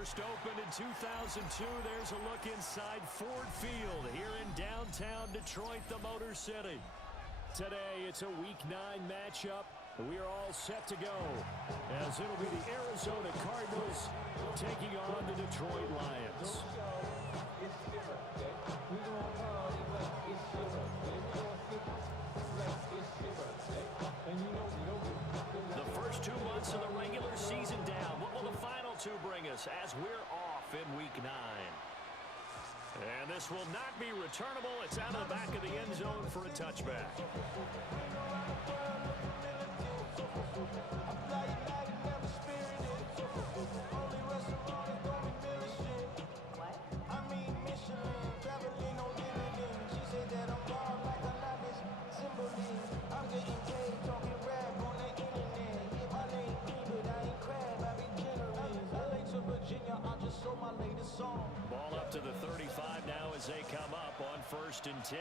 First opened in 2002. There's a look inside Ford Field here in downtown Detroit, the Motor City. Today, it's a Week 9 matchup. We are all set to go, as it'll be the Arizona Cardinals taking on the Detroit Lions. The first 2 months of the regular season down. What will the final 2 bring us as we're off in Week 9? And this will not be returnable. It's out of the back of the end zone for a touchback. Ball up to the 35 now as they come up on 1st and 10.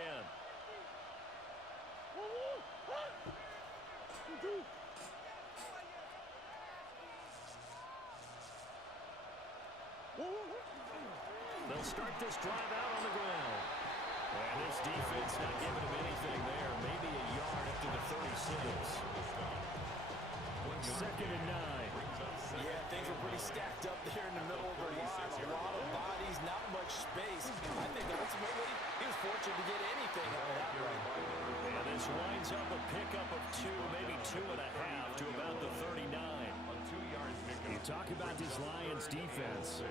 They'll start this drive out on the ground. And this defense not giving them anything there. Maybe a yard up to the 36. 2nd and 9. Yeah, things were pretty stacked up there in the middle of the line. A lot of bodies, not much space. I think ultimately he was fortunate to get anything out of that run. And this winds up a pickup of 2, maybe 2.5 to about the 39. You talk about this Lions defense.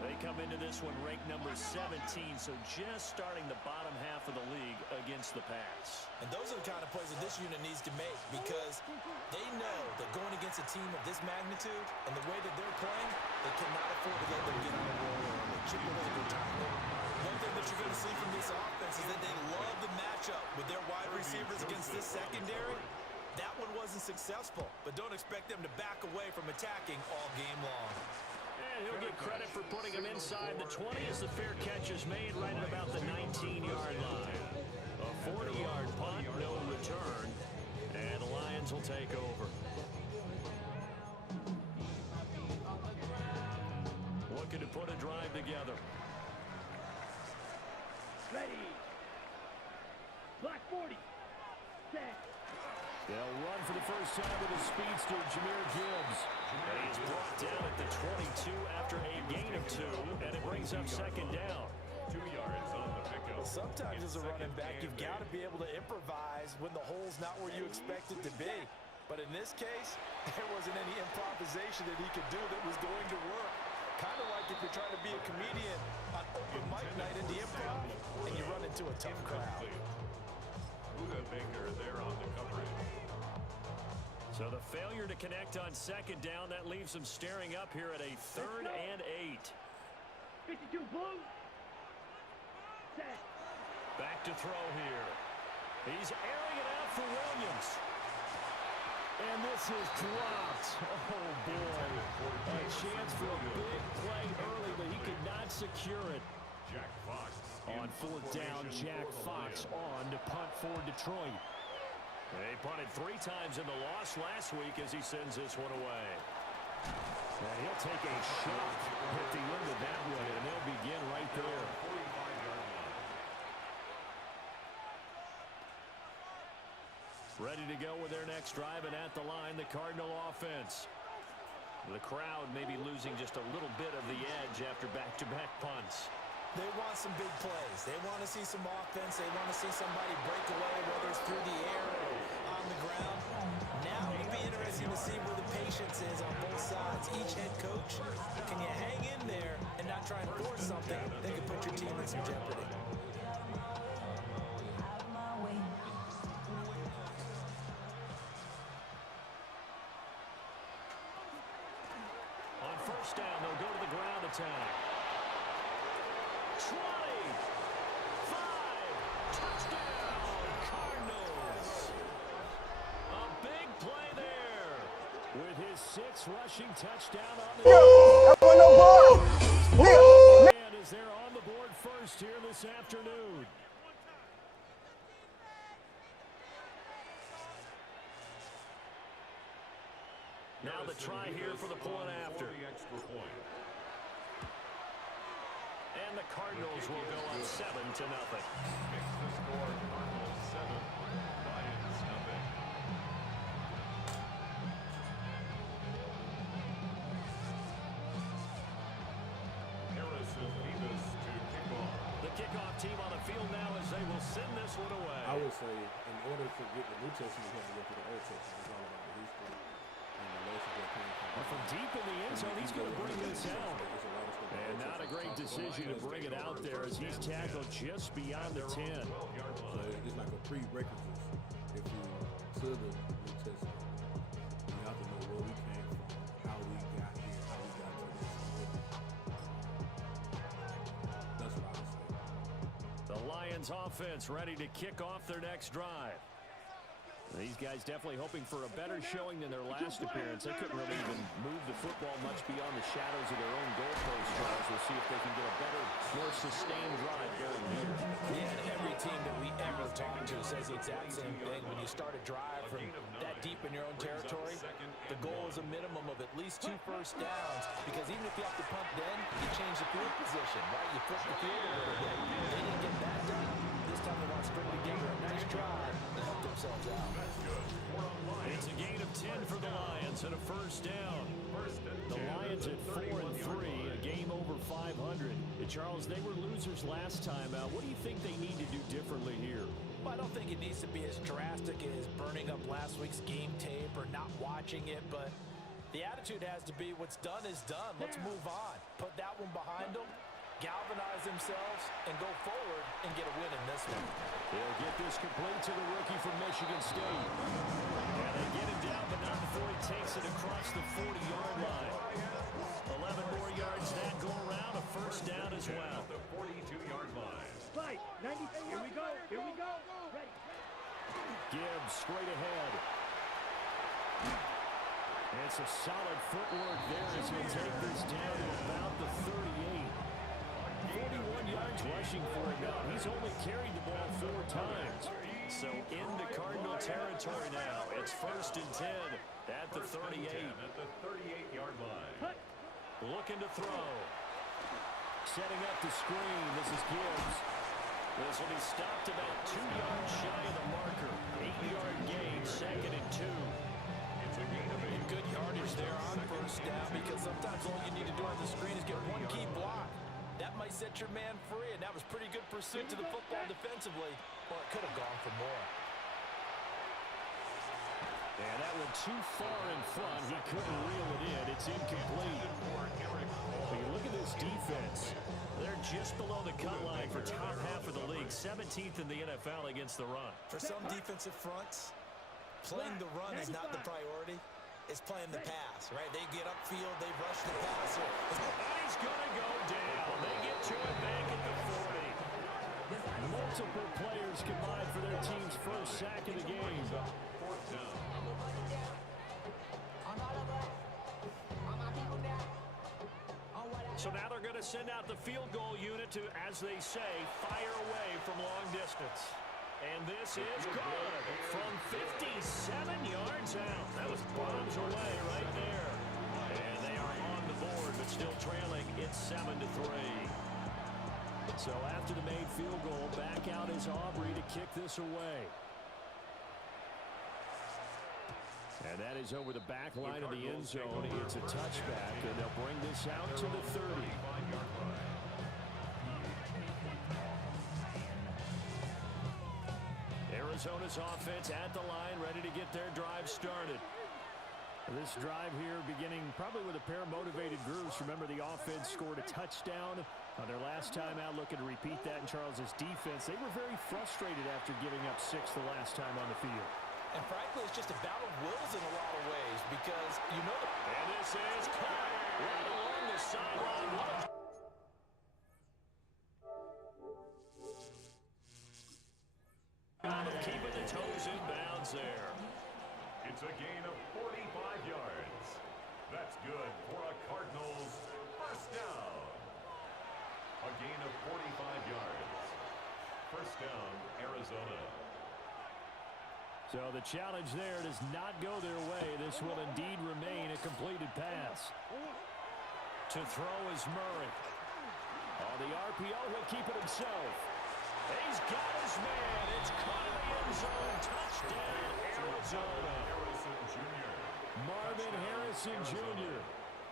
They come into this one ranked number 17, so just starting the bottom half of the league against the pass. And those are the kind of plays that this unit needs to make, because they know that going against a team of this magnitude and the way that they're playing, they cannot afford to let them get on a roll or chip away their time. One thing that you're going to see from this offense is that they love the matchup with their wide receivers against this secondary. That one wasn't successful, but don't expect them to back away from attacking all game long. And he'll get credit for putting him inside the 20 as the fair catch is made right at about the 19-yard line. A 40-yard punt, no return, and the Lions will take over. Looking to put a drive together. Ready. Black 40. Set. They'll run for the first time with his speedster, Jahmyr Gibbs. And he's brought down at the 22 after a gain of 2, and it brings up 2nd down. 2 yards on the pickup. Sometimes as a running back, you've got to be able to improvise when the hole's not where you expect it to be. But in this case, there wasn't any improvisation that he could do that was going to work. Kind of like if you're trying to be a comedian on open mic night in the improv, and you run into a tough crowd. Buda Baker there on the coverage. So the failure to connect on 2nd down, that leaves them staring up here at a 3rd and 8. 52 blue. Set. Back to throw here. He's airing it out for Williams. And this is dropped. Oh, boy. A chance for a big play early, but he could not secure it. Jack Fox. On 4th down, Jack Fox on to punt for Detroit. They punted 3 times in the loss last week as he sends this one away. And he'll take a shot at the end of that one, and they'll begin right there. 45-yard line. Ready to go with their next drive, and at the line, the Cardinal offense. The crowd may be losing just a little bit of the edge after back-to-back punts. They want some big plays. They want to see some offense. They want to see somebody break away, whether it's through the air or on the ground. Now it'll be interesting to see where the patience is on both sides. Each head coach, can you hang in there and not try and force something that could put your team in some jeopardy? On 1st down, they'll go to the ground attack. 20, 5, touchdown, Cardinals. A big play there with his 6th rushing touchdown on the man is there on the board first here this afternoon. Now the try here for the point after. And the Cardinals will go up 7-0. Makes the score Cardinals 7, Lions nothing. Harrison Davis to kick off. The kickoff team on the field now as they will send this one away. I would say in order to get the New Testament, you have to go to the Old Testament. It's all about the history and the lessons that came from But from deep in the end zone, he's going to bring this out. And not a great decision to bring it out there as he's tackled just beyond the 10. So it's like a prerequisite. If you to the New Testament, you have to know where we came from, how we got here, how we got to this point. That's what I would say. The Lions offense ready to kick off their next drive. These guys definitely hoping for a better showing than their last appearance. They couldn't really even move the football much beyond the shadows of their own goalpost drives. We'll see if they can get a better, more sustained drive going here. Yeah, and every team that we ever talk to says the exact same thing. When you start a drive from that deep in your own territory, the goal is a minimum of at least 2 first downs, because even if you have to punt then, you change the field position, right? You flip the field a little bit. They didn't get that done. This time they want to string together a nice drive to help themselves out. It's a gain of 10 for the Lions and a first down. The Lions at 4-3, a game over 500. And Charles, they were losers last time out. What do you think they need to do differently here? Well, I don't think it needs to be as drastic as burning up last week's game tape or not watching it, but the attitude has to be what's done is done. Let's move on. Put that one behind them, galvanize themselves, and go forward and get a win in this one. They'll get this complete to the rookie from Michigan State. And they get him down, but not before he takes it across the 40-yard line. 11 more yards that go around, a first down as well. The 42-yard line. Fight. 90. Here we go. Here we go. Ready. Gibbs straight ahead. And some solid footwork there as he'll take this down to about the 38. 41 yards rushing for him now. He's only carried the ball 4 times. So into Cardinal territory now. It's 1st and 10 at the 38. At the 38-yard line. Looking to throw. Setting up the screen. This is Gibbs. This will be stopped about 2 yards shy of the marker. 8-yard gain, 2nd and 2. It's a gain of 8. Good yardage there on first down, because sometimes all you need to do on the screen is get one key block. That might set your man free, and that was pretty good pursuit to the football defensively. Well, it could have gone for more. And that went too far in front. He couldn't reel it in. It's incomplete. But you look at this defense. They're just below the cut line for top half of the league. 17th in the NFL against the run. For some defensive fronts, playing the run is not the priority. It's playing the pass, right? They get upfield, they rush the passer. And he's going to go down. They get to it back at the 40. Multiple players combined for their team's first sack of the game. 4th down. So now they're going to send out the field goal unit to, as they say, fire away from long distance. And this is good from 57 yards out. That was bombs away right there. And they are on the board, but still trailing. It's 7-3. So after the made field goal, back out is Aubrey to kick this away. And that is over the back line of the end zone. It's a touchback, and they'll bring this out to the 30. Arizona's offense at the line, ready to get their drive started. This drive here beginning probably with a pair of motivated groups. Remember, the offense scored a touchdown on their last time out, looking to repeat that in Charles's defense. They were very frustrated after giving up 6 the last time on the field. And frankly, it's just a battle of wills in a lot of ways, because you know the... And this is caught right along the sideline. Keeping the toes in bounds there. It's a gain of 45 yards. That's good for a Cardinals first down. A gain of 45 yards. First down, Arizona. So the challenge there does not go their way. This will indeed remain a completed pass. To throw is Murray. On the RPO, he'll keep it himself. He's got his man. It's caught in the end zone. Touchdown, Arizona. Marvin Harrison Jr.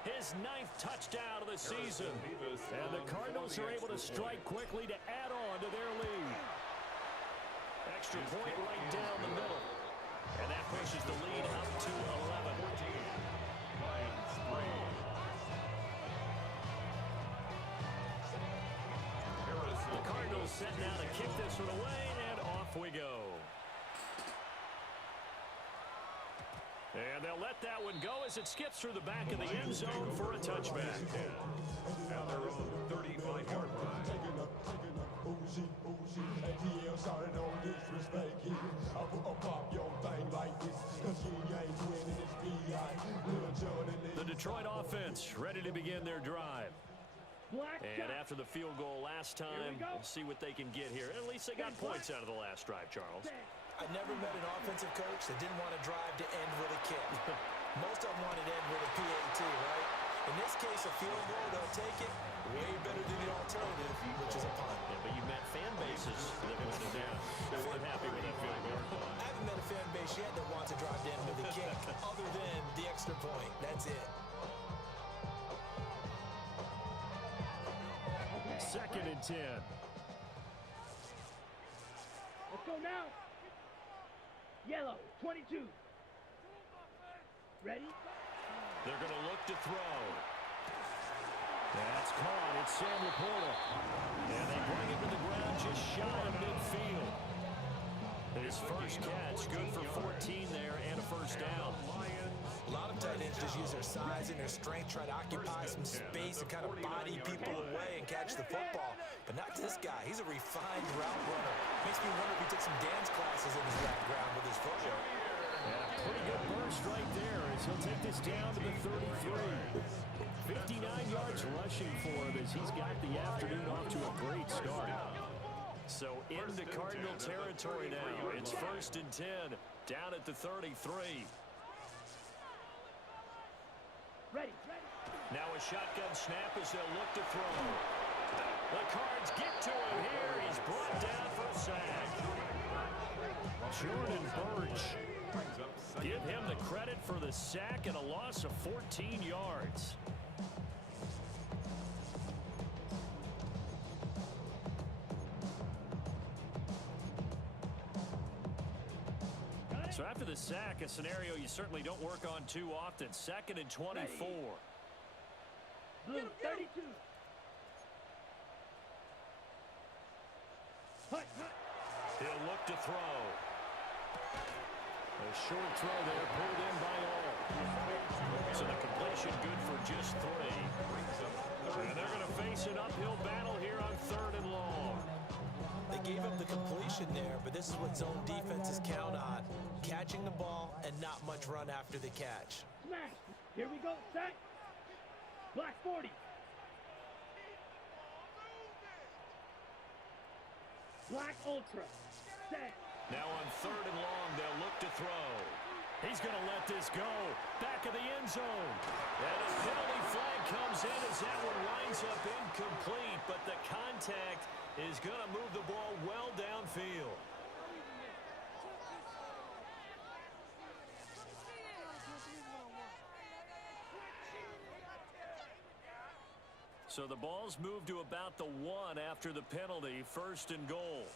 His 9th touchdown of the season. And the Cardinals are able to strike quickly to add on to their lead. Extra point right down the middle. And that pushes the lead up to 11. The Cardinals set now to kick this one away, and off we go. And they'll let that one go as it skips through the back of the end zone for a touchback. At their own 35-yard line. The Detroit offense ready to begin their drive. And after the field goal last time, we'll see what they can get here. At least they got points out of the last drive, Charles. I never met an offensive coach that didn't want to drive to end with a kick. Most of them wanted to end with a PAT, right? In this case, a field goal, they'll take it. Way better than the alternative, which is a punt. Yeah, but you met fan bases that wanted that. They weren't happy with that field goal. I haven't met a fan base yet that wants to drive to end with a kick, other than the extra point. That's it. 2nd and 10. Let's go now. Yellow, 22. Ready? They're going to look to throw. That's caught. It's Sam Laporta. And they bring it to the ground just shy of midfield. His first catch, good for 14 there and a first down. A lot of tight ends just use their size and their strength, try to occupy some space and kind of body people away and catch the football. But not this guy. He's a refined route runner. Makes me wonder if he took some dance classes in his background with his footwork. And a pretty good burst right there as he'll take this down to the 33. 59 yards rushing for him as he's got the afternoon off to a great start. So into Cardinal territory now. It's 1st and 10 down at the 33. Ready. Now a shotgun snap as they'll look to throw. The Cards get to him here. He's brought down for a sack. Jordan Burch. Give him the credit for the sack and a loss of 14 yards. So after the sack, a scenario you certainly don't work on too often. 2nd and 24. Blue, 32. Hut. He'll look to throw. A short throw there, pulled in by all. So the completion good for just 3. And they're going to face an uphill battle here on 3rd and long. They gave up the completion there, but this is what zone defenses count on. Catching the ball and not much run after the catch. Smash. Here we go. Set. Black 40. Black Ultra. Set. Now on 3rd and long, they'll look to throw. He's going to let this go. Back of the end zone. And a penalty flag comes in as that one winds up incomplete, but the contact is going to move the ball well downfield. So the ball's moved to about the 1 after the penalty. 1st and goal.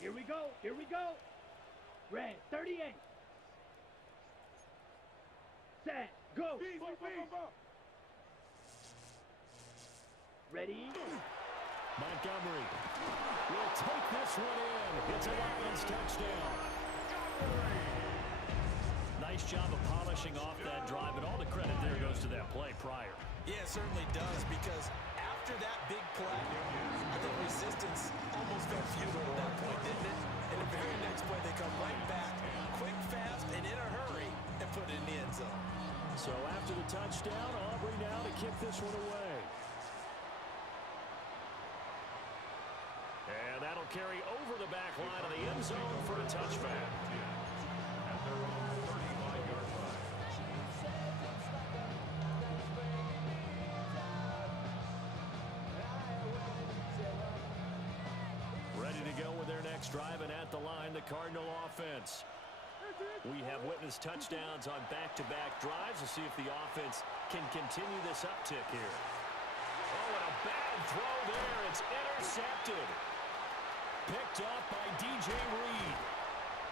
Here we go. Here we go. Red, 38. Set. Go. Ready? Montgomery will take this one in. It's a Lions touchdown. Nice job of polishing off that drive, and all the credit there goes to that play prior. Yeah, it certainly does, because after that big play, I think resistance almost felt futile at that point, didn't it? And the very next play, they come right back, quick, fast, and in a hurry, and put it in the end zone. So after the touchdown, Aubrey now to kick this one away. And that'll carry over the back line of the end zone for a touchback. At their own 35-yard line. Cardinal offense. We have witnessed touchdowns on back-to-back drives. We'll see if the offense can continue this uptick here. Oh, and a bad throw there. It's intercepted. Picked up by DJ Reed.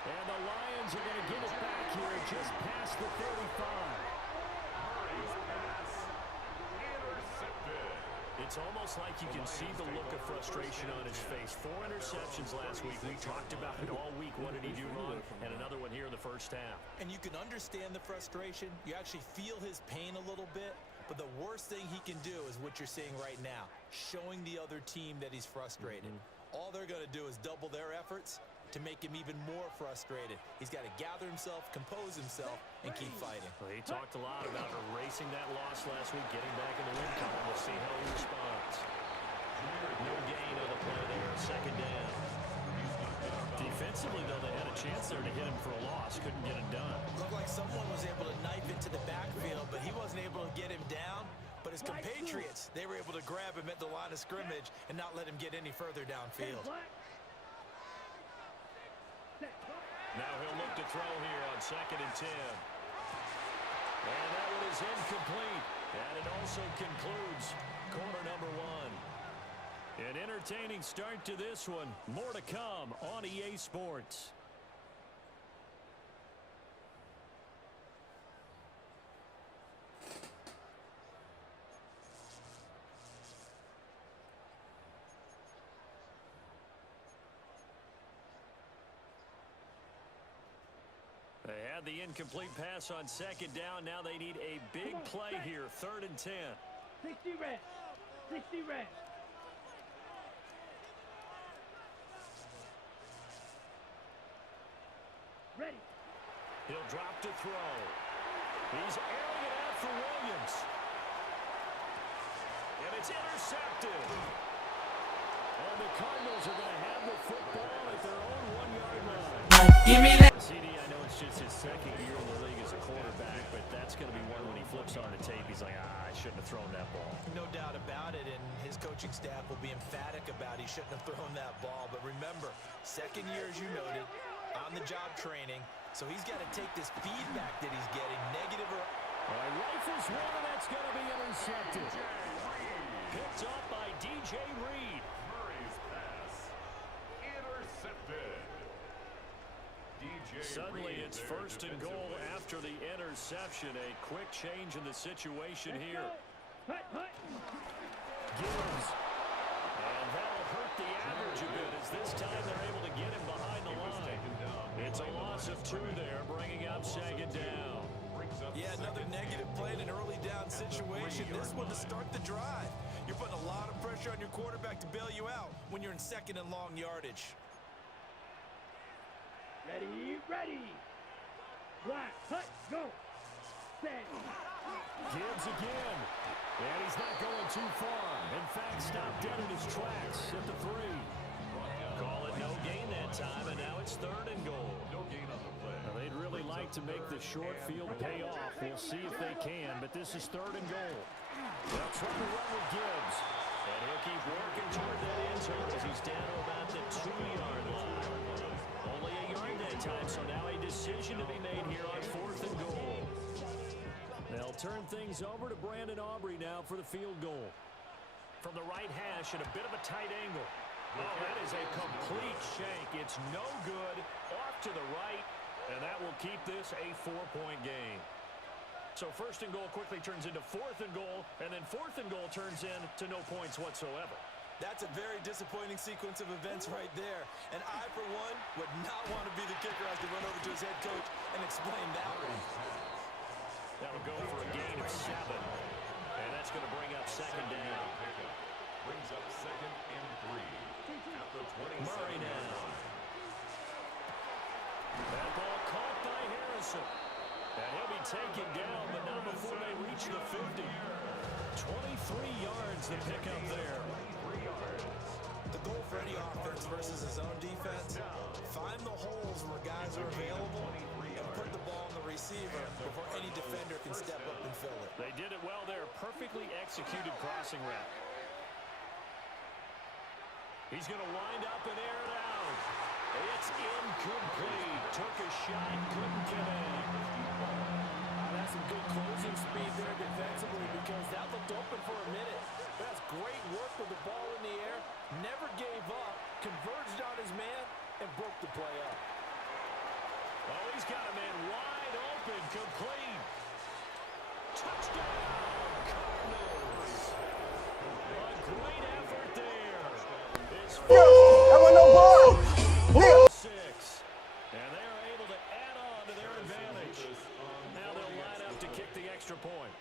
And the Lions are going to get it back here just past the 35. Murray's pass intercepted. It's almost like you can see the look of frustration on his face. 4 interceptions last week. We talked about it all week. What did he do wrong? And another one here in the first half. And you can understand the frustration. You actually feel his pain a little bit. But the worst thing he can do is what you're seeing right now, showing the other team that he's frustrated. All they're going to do is double their efforts to make him even more frustrated. He's got to gather himself, compose himself, and keep fighting. Well, he talked a lot about erasing that loss last week, getting back in the win column. We'll see how he responds. No gain on the play there, second down. Defensively, though, they had a chance there to hit him for a loss. Couldn't get it done. Looked like someone was able to knife into the backfield, but he wasn't able to get him down. But his compatriots, they were able to grab him at the line of scrimmage and not let him get any further downfield. Now he'll look to throw here on 2nd and 10. And that one is incomplete. And it also concludes quarter number 1. An entertaining start to this one. More to come on EA Sports. They had the incomplete pass on 2nd down. Now they need a big play here. 3rd and 10. 60 red. 60 red. Ready. He'll drop to throw. He's airing it out for Williams. And it's intercepted. And the Cardinals are going to have the football at their own 1-yard line. Give me that. CD, I know it's just his 2nd year in the league as a quarterback, but that's going to be one when he flips on the tape. He's like, I shouldn't have thrown that ball. No doubt about it, and his coaching staff will be emphatic about he shouldn't have thrown that ball. But remember, 2nd year, as you noted, on-the-job training, so he's got to take this feedback that he's getting, negative or... Rifles one, and that's going to be intercepted. Picked up by DJ Reed. Murray's pass intercepted. Suddenly it's 1st and goal after the interception. A quick change in the situation here. Gibbs. And that'll hurt the average a bit as this time they're able to get him behind the line. It's a loss of 2 there, bringing up 2nd down. Yeah, another negative play in an early down situation. This one to start the drive. You're putting a lot of pressure on your quarterback to bail you out when you're in 2nd and long yardage. Ready, ready. Black, hut, go. Set. Gibbs again. And he's not going too far. In fact, stopped dead in his tracks at the 3. Call it no gain that time, and now it's 3rd and goal. No gain on the play. Now, they'd really like to make the short field pay off. We'll see if they can, but this is 3rd and goal. They'll try to run with Gibbs. And he'll keep working toward that end zone as he's down to about the 2-yard line. Only a yard that time, so now a decision to be made here on 4th and goal. They'll turn things over to Brandon Aubrey now for the field goal. From the right hash at a bit of a tight angle. Oh, that is a complete shank. It's no good. Off to the right, and that will keep this a 4-point game. So 1st and goal quickly turns into 4th and goal, and then 4th and goal turns into no points whatsoever. That's a very disappointing sequence of events right there. And I, for one, would not want to be the kicker as to run over to his head coach and explain that one. That'll go for a gain of 7. And that's going to bring up 2nd down. Brings up 2nd and 3 at the 27. Murray now. That ball caught by Harrison. And he'll be taken down, but not before they reach the 50. 23 yards to pick up there. The goal for any offense versus his own defense, find the holes where guys are available and put the ball on the receiver before any defender can step up and fill it. They did it well there. Perfectly executed crossing route. He's going to wind up and air it out. It's incomplete. Took a shot, couldn't connect. That's some good closing speed there defensively because that looked open for a minute. That's great work with the ball in the air. Never gave up, converged on his man, and broke the play up. Oh, he's got a man wide open, complete. Touchdown, Cardinals. A great effort there. His I want no ball. Yeah. 6. And they are able to add on to their advantage. Now they'll line up to kick the extra point.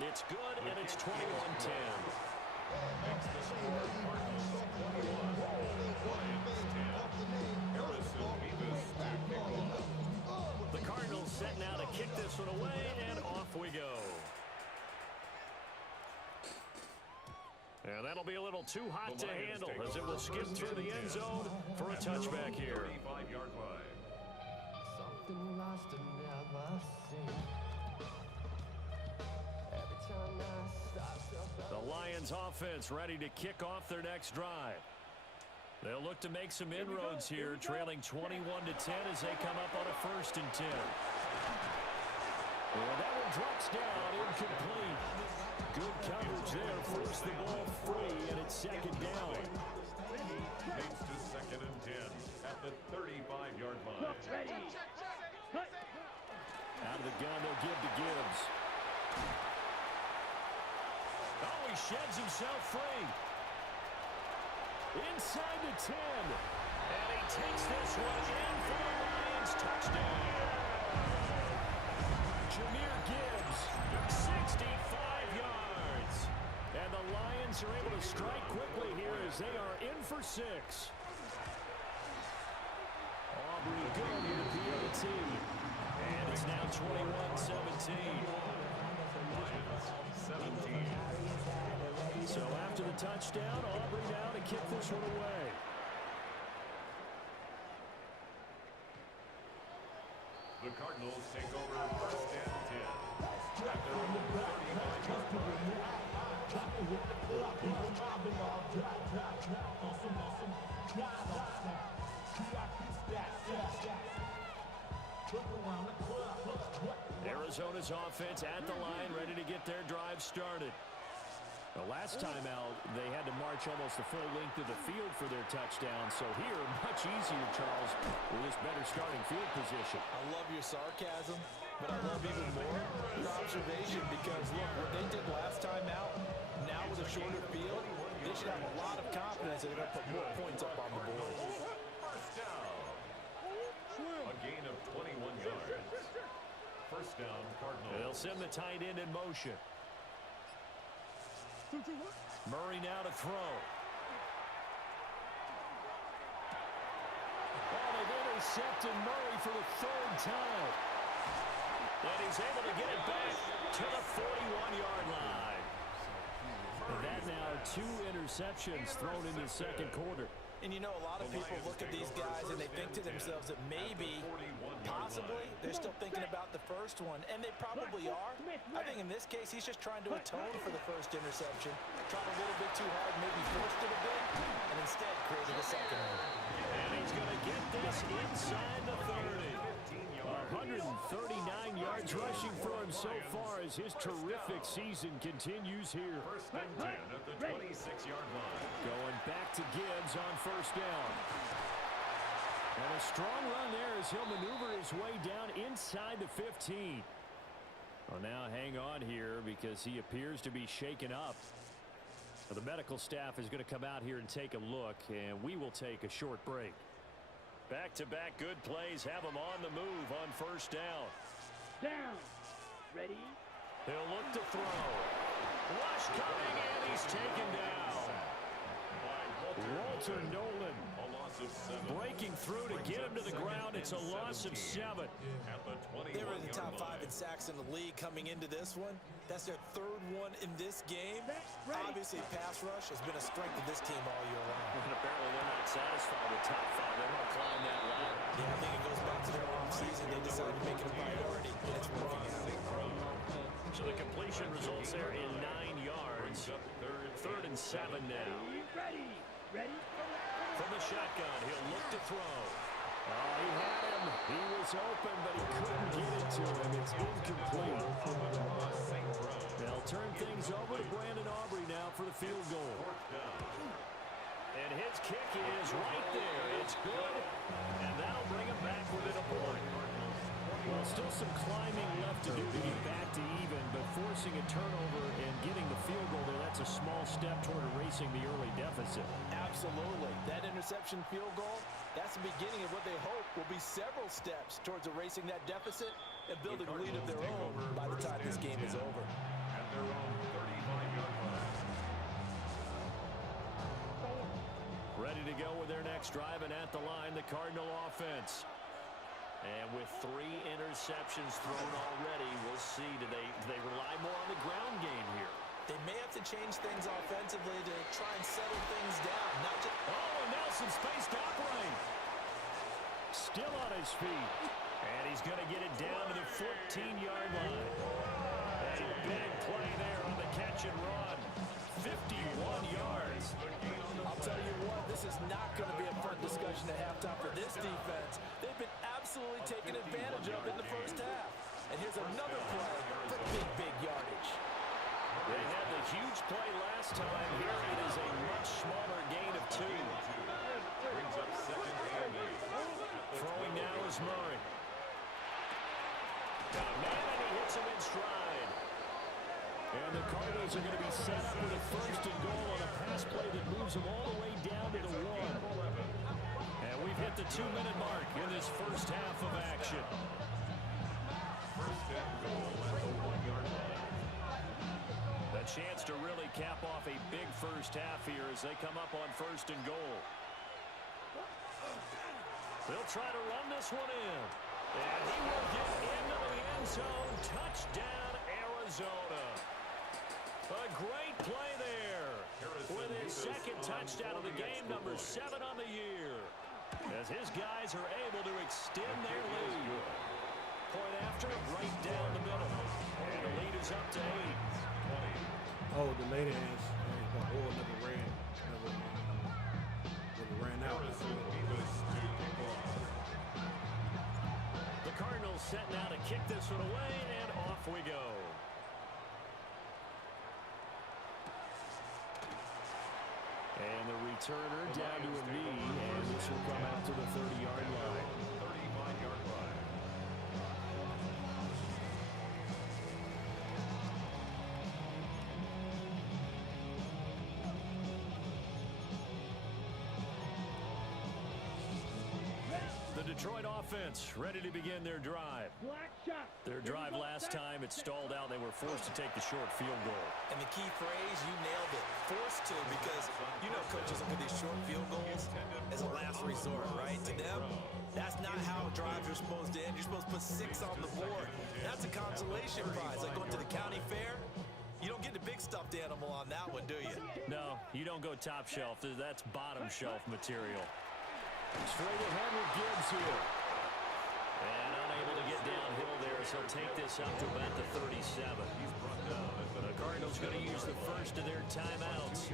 It's good, and it's 21-10. The Cardinals set now to kick this one away, and off we go. And that'll be a little too hot to handle as it will skip through the end zone for a touchback here. 35-yard line. The Lions offense ready to kick off their next drive. They'll look to make some inroads here, trailing 21-10 as they come up on a 1st and 10. Well, that one drops down, incomplete. Good coverage there, forced the ball free, and it's 2nd down. Makes to 2nd and 10 at the 35-yard line. Ready. Cut. Out of the gun, they'll give to Gibbs. Oh, he sheds himself free. Inside the 10. And he takes this one in for the Lions. Touchdown. Jahmyr Gibbs, 65 yards. And the Lions are able to strike quickly here as they are in for 6. Aubrey going to the PAT. And it's now 21-17. Lions 17. So after the touchdown, Aubrey now to kick this one away. The Cardinals take over 1st and 10 at their own 35-yard line. Arizona's offense at the line, ready to get their drive started. The last time out, they had to march almost the full length of the field for their touchdown. So here, much easier, Charles, with this better starting field position. I love your sarcasm, but I love even more your observation because, look, what they did last time out, now with a shorter field, they should have a lot of confidence that they're going to put more points up on the board. First down. A gain of 21 yards. First down, Cardinals. They'll send the tight end in motion. Murray now to throw. Oh, they've intercepted Murray for the 3rd time. And he's able to get it back to the 41-yard line. And that now 2 interceptions thrown in the 2nd quarter. And you know, a lot of people look at these guys and they think to themselves that maybe, possibly, they're still thinking about the first one. And they probably are. I think in this case, he's just trying to atone for the first interception. Tried a little bit too hard, maybe forced it a bit, and instead created a second one. And he's going to get this inside the 30. 139 yards rushing for him so far as his terrific season continues here. First and 10 at the 26-yard line. Going back to Gibbs on 1st down. And a strong run there as he'll maneuver his way down inside the 15. Well, now hang on here because he appears to be shaken up. The medical staff is going to come out here and take a look, and we will take a short break. Back-to-back good plays have him on the move on 1st down. Down. Ready. He'll look to throw. Rush coming, and he's taken down. Walter Nolan A loss of 7. breaking through to get him to the ground. It's a loss of 7. At the 21-yard They were in the top 5 line. in sacks in the league coming into this one. That's their 3rd one in this game. Obviously, pass rush has been a strength of this team all year long. And apparently they're not satisfied with top 5. They want to climb that ladder. Yeah, I think it goes back to their offseason. They decided to make it a priority, and it's working out. So the completion results there in 9 yards. 3rd and 7 now. Ready. Ready? From the shotgun, he'll look to throw. Oh, he had him. He was open, but he couldn't get it to him. It's incomplete. They'll turn things over to Brandon Aubrey now for the field goal. And his kick is right there. It's good. And that'll bring him back within a point. Well, still some climbing left to do to get back to even, but forcing a turnover and getting the field goal there, that's a small step toward erasing the early deficit. Absolutely. That interception field goal, that's the beginning of what they hope will be several steps towards erasing that deficit and building a lead of their own by the time this game is over. At their own 35-yard line. Ready to go with their next drive, and at the line, the Cardinal offense. And with 3 interceptions thrown already, we'll see. Do they rely more on the ground game here? They may have to change things offensively to try and settle things down. Not just and now some space to operate. Still on his feet. And he's going to get it down to the 14-yard line. A big play there on the catch and run. 51 yards. I'll tell you what, this is not going to be a fun discussion at halftime for this defense. They've been absolutely taken advantage of in the first half. And here's another play for big yardage. They had the huge play last time. Here it is a much smaller gain of 2. Brings up second and 8. Throwing now is Murray. Got a man, and he hits him in stride. And the Cardinals are going to be set up with a first and goal on a pass play that moves them all the way down to the 1. And we've hit the 2-minute mark in this first half of action. First and goal at the 1-yard line. A chance to really cap off a big first half here as they come up on first and goal. They'll try to run this one in. And he will get into the end zone. Touchdown, Arizona. A great play there. With his second touchdown of the game, number 7 on the year. As his guys are able to extend their lead. Point after, right down the middle. And the lead is up to 8. Oh, the lady has never ran out. The Cardinals set now to kick this one away, and off we go. And the returner down to a knee, and this will come out to the 30-yard line. 35-yard line. The Detroit offense ready to begin their drive. Black shot. Their drive last time, it stalled out. They were forced to take the short field goal. And the key phrase, you nailed it. Forced to, because you know coaches look at these short field goals as a last resort, right? To them, that's not how drives are supposed to end. You're supposed to put 6 on the board. That's a consolation prize, like going to the county fair. You don't get the big stuffed animal on that one, do you? No, you don't go top shelf. That's bottom shelf material. Straight ahead with Gibbs here. And unable to get downhill there, so take this up to about the 37. The Cardinals going to use the first of their timeouts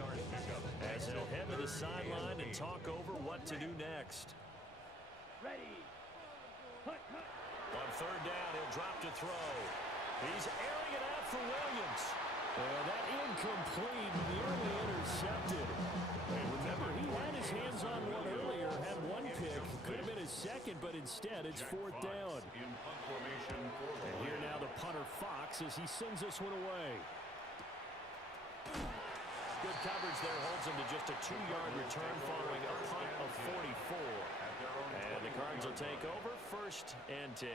as they'll head to the sideline and talk over what to do next. Ready. Cut. On third down, he'll drop to throw. He's airing it out for Williams. And that incomplete, nearly intercepted. And remember, he had his hands on one earlier, had one pick. Could have been his second, but instead it's fourth down. In punt formation for the And here now the punter Fox as he sends this one away. Good coverage there holds him to just a 2-yard return following a punt of 44. And the Cards will take over first and 10.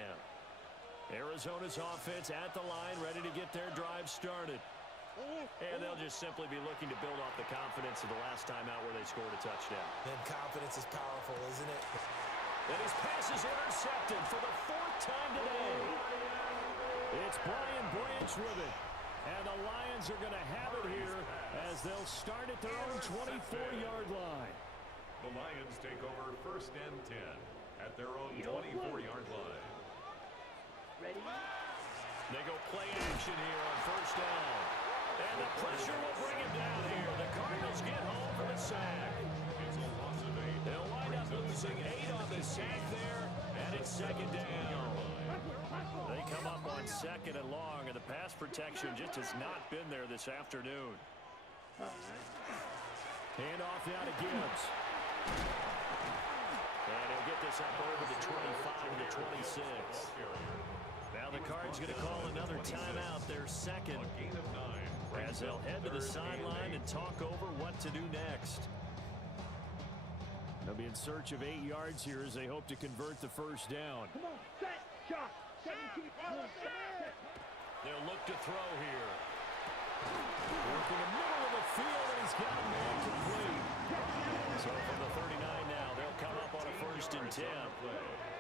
Arizona's offense at the line, ready to get their drive started. And they'll just simply be looking to build off the confidence of the last time out where they scored a touchdown. Then confidence is powerful, isn't it? And his pass is intercepted for the 4th time today. It's Brian Branch with it. And the Lions are going to have it here as they'll start at their own 24-yard line. The Lions take over first and 10 at their own 24-yard line. Ready. They go play action here on first down. And the pressure will bring him down here. The Cardinals get home for the sack. losing 8 on the sack there, and it's second down. They come up on second and long, and the pass protection just has not been there this afternoon. Hand off now to Gibbs. And he'll get this up over the 25 to 26. Now the Cards going to call another timeout, their second, as they'll head to the sideline and talk over what to do next. They'll be in search of 8 yards here as they hope to convert the first down. Come on, set, shot. 17. They'll look to throw here. Work in the middle of the field, and he's got a man complete. So from the 39 now, they'll come up on a 1st and 10.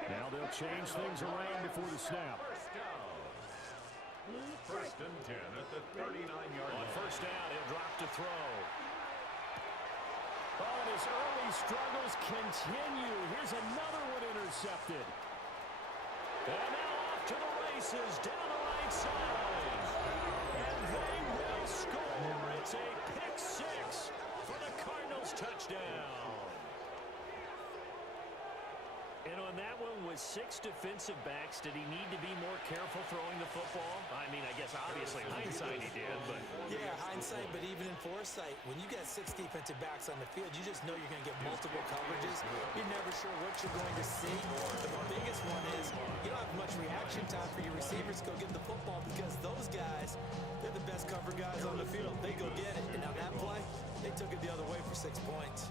Now they'll change things around before the snap. First and 10 at the 39-yard line. On first down, he'll drop to throw. Oh, and his early struggles continue. Here's another one intercepted. And now off to the races down the right side. And they will score. It's a pick 6 for the Cardinals touchdown. And on that one, with 6 defensive backs, did he need to be more careful throwing the football? I mean, I guess obviously hindsight he did, but... Yeah, hindsight, but even in foresight, when you got 6 defensive backs on the field, you just know you're going to get multiple coverages. You're never sure what you're going to see. But the biggest one is you don't have much reaction time for your receivers to go get the football because those guys, they're the best cover guys on the field. They go get it. And on that play, they took it the other way for 6 points.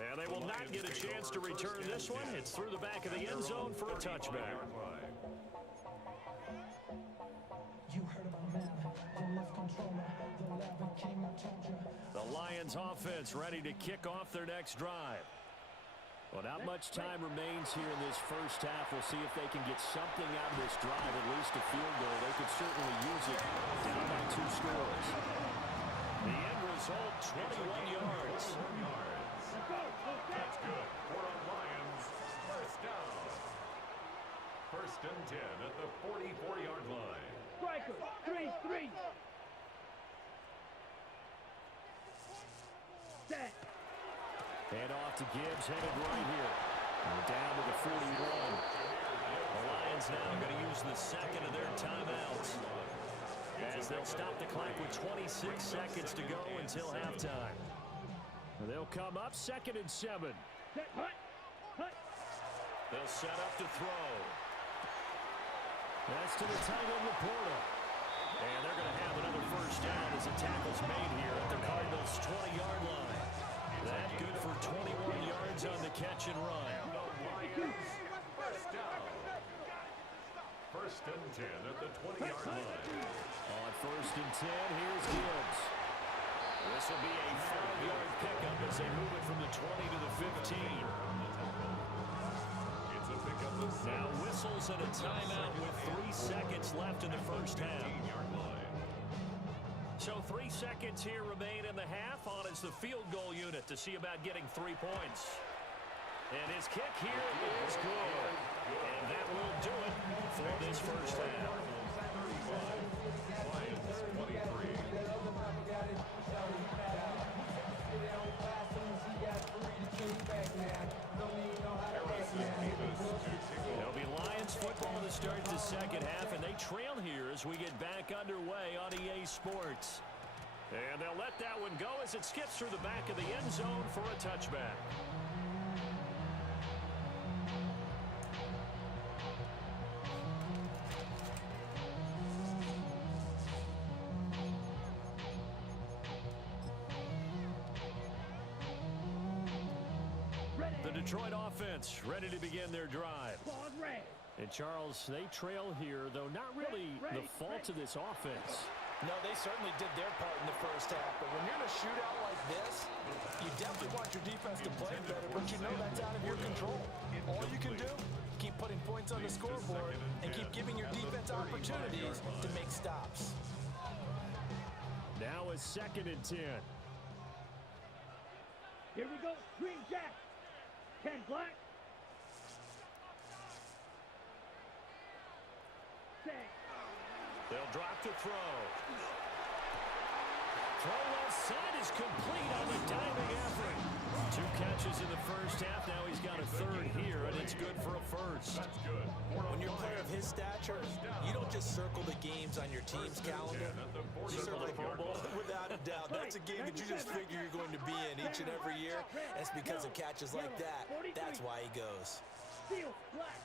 And they will not get a chance to return this one. It's through the back of the end zone for a touchback. You heard about man, the left controller, the 11 king, I told you. The Lions offense ready to kick off their next drive. Well, not much time remains here in this first half. We'll see if they can get something out of this drive, at least a field goal. They could certainly use it down by 2 scores. The end result, 21 yards. That's good for the Lions. First down. First and 10 at the 44-yard line. Striker, 3-3. Set. Hand off to Gibbs, headed right here. And down to the 41. The Lions now going to use the second of their timeouts, as they'll stop the clock with 26 seconds to go until halftime. They'll come up 2nd and 7. Set, hut, hut. They'll set up to throw. That's to the tight end, Laporta. And they're going to have another first down as a tackle's made here at the Cardinals' 20-yard line. That good for 21 yards on the catch and run. First down. First and 10 at the 20-yard line. On 1st and 10, here's Gibbs. This will be a 5-yard pickup as they move it from the 20 to the 15. It's a pickup of 6. Now whistles and a timeout with 3 seconds left in the first half. 15-yard line. So 3 seconds here remain in the half. On is the field goal unit to see about getting 3 points. And his kick here is good. And that will do it for this first half. Lions 23. It'll be Lions football to start the second half, and they trail here as we get back underway on EA Sports. And they'll let that one go as it skips through the back of the end zone for a touchback. The Detroit offense ready to begin their drive. Pause red. And Charles, they trail here, though not really the fault of this offense. No, they certainly did their part in the first half. But when you're in a shootout like this, you definitely want your defense to play better, but you know that's out of your control. All you can do, keep putting points on the scoreboard and keep giving your defense opportunities to make stops. Now a 2nd and 10. Here we go. Green Jack. 10 black. Set. They'll drop to throw. Throw left side is complete on the diving effort. 2 catches in the first half. Now he's got a third here, and it's good for a first. That's good. When you're a player of his stature, you don't just circle the games on your team's calendar. You circle the Pro Bowl. Without a doubt, that's a game that you just figure you're going to be in each and every year. And it's because of catches like that. That's why he goes. Steal, black.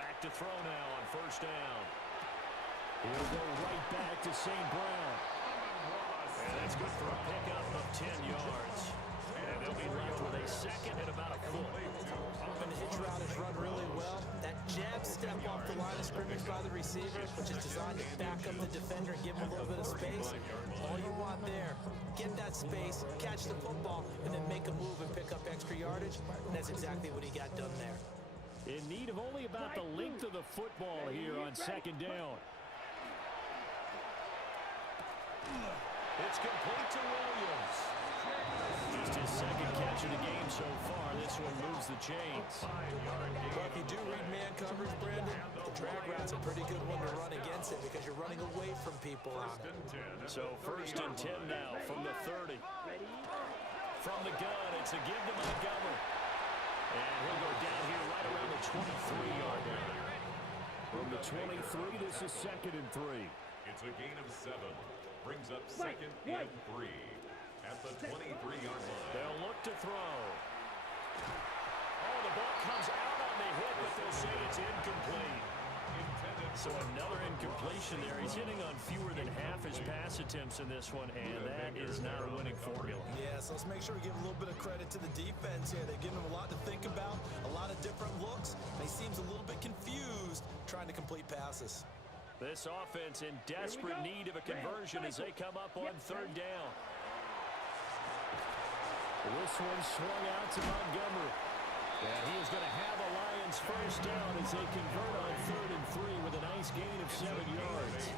Back to throw now on first down. He'll go right back to St. Brown. And that's good for a pickup of 10 yards. And they'll be left with a second and about a foot. When the hitch route is run really well, that jab step off the line of scrimmage by the receiver, which is designed to back up the defender and give him a little bit of space. All you want there, get that space, catch the football, and then make a move and pick up extra yardage. And that's exactly what he got done there. In need of only about the length of the football here on second down. It's complete to Williams. Just his second catch of the game so far. This one moves the chains. Well, if you do read man coverage, Brandon, the drag route's a pretty good one to run against it because you're running away from people on it. So first and 10 now from the 30. From the gun, it's a give to Montgomery. And he'll go down here right around the 23-yard line. From the 23, this is second and 3. It's a gain of 7. Brings up second and 3 at the 23-yard line. They'll look to throw. Oh, the ball comes out on the hit, but they'll say it's incomplete. So another incompletion there. He's hitting on fewer than half his pass attempts in this one, and that is not a winning formula. Yeah, so let's make sure we give a little bit of credit to the defense here. They've given him a lot to think about, a lot of different looks, and he seems a little bit confused trying to complete passes. This offense in desperate need of a conversion as they come up on third down. This one swung out to Montgomery. And he is going to have a Lions first down as they convert on third and 3 with a nice gain of 7 yards.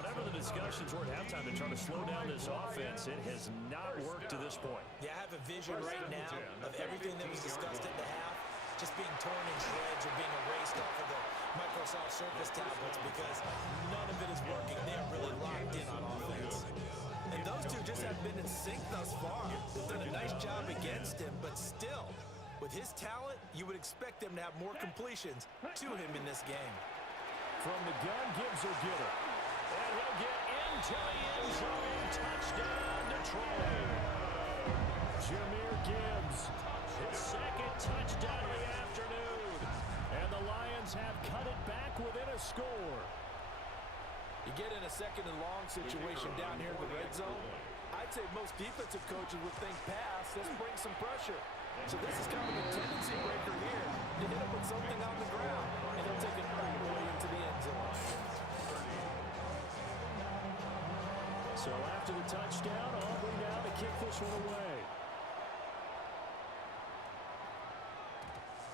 Whatever the discussions were at halftime to try to slow down this offense, it has not worked to this point. Yeah, I have a vision right now of everything that was discussed at the half just being torn in shreds or being erased off of the Microsoft Surface tablets because none of it is working. They're really locked in on offense. And those two just have been in sync thus far. They've done a nice job against him, but still, with his talent, you would expect them to have more completions to him in this game. From the gun, Gibbs will get it. And he'll get into the end zone. Touchdown, Detroit. Jahmyr Gibbs, his second touchdown of the afternoon. And the Lions have cut it back within a score. You get in a second and long situation down here in the red zone, I'd say most defensive coaches would think pass, let's bring some pressure. So this is kind of a tendency breaker here. You hit him with something on the ground, and he'll take it all the way into the end zone. So after the touchdown, Aubrey now to kick this one away.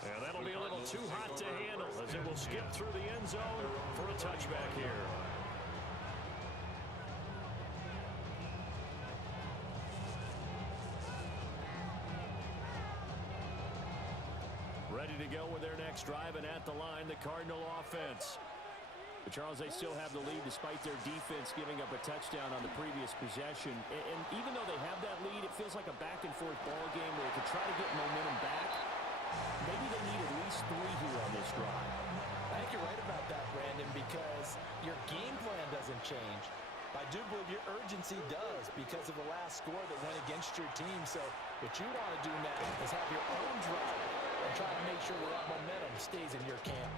And that'll be a little too hot to handle as it will skip through the end zone for a touchback here. Ready to go with their next drive, and at the line, the Cardinal offense. But Charles, they still have the lead despite their defense giving up a touchdown on the previous possession. And even though they have that lead, it feels like a back-and-forth ball game where they could try to get momentum back. Maybe they need at least 3 here on this drive. I think you're right about that, Brandon, because your game plan doesn't change. I do believe your urgency does because of the last score that went against your team. So what you want to do now is have your own drive and try to make sure that momentum stays in your camp.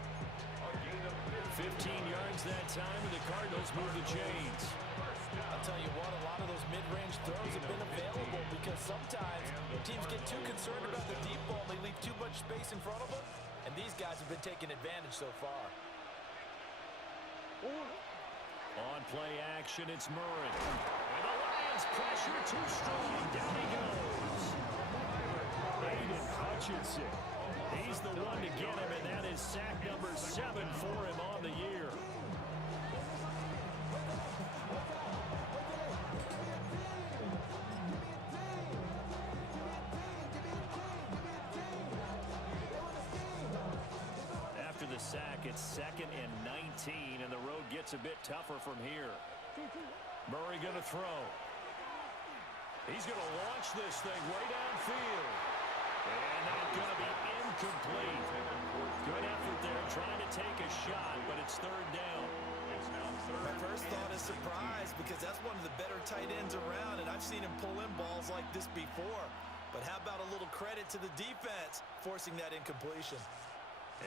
15 yards that time, and the Cardinals move the chains. I'll tell you what, a lot of those mid-range throws have been available because sometimes teams get too concerned about the deep ball and they leave too much space in front of them, and these guys have been taking advantage so far. On play action, it's Murray. And the Lions pressure too strong. Down he goes. Aiden Hutchinson. He's the one to get him, and that is sack number 7 for him on the year. After the sack, it's 2nd and 19, and the road gets a bit tougher from here. Murray going to throw. He's going to launch this thing way downfield. And that's going to be incomplete. Good effort there trying to take a shot, but it's third down. My first thought is surprise because that's one of the better tight ends around, and I've seen him pull in balls like this before. But how about a little credit to the defense forcing that incompletion?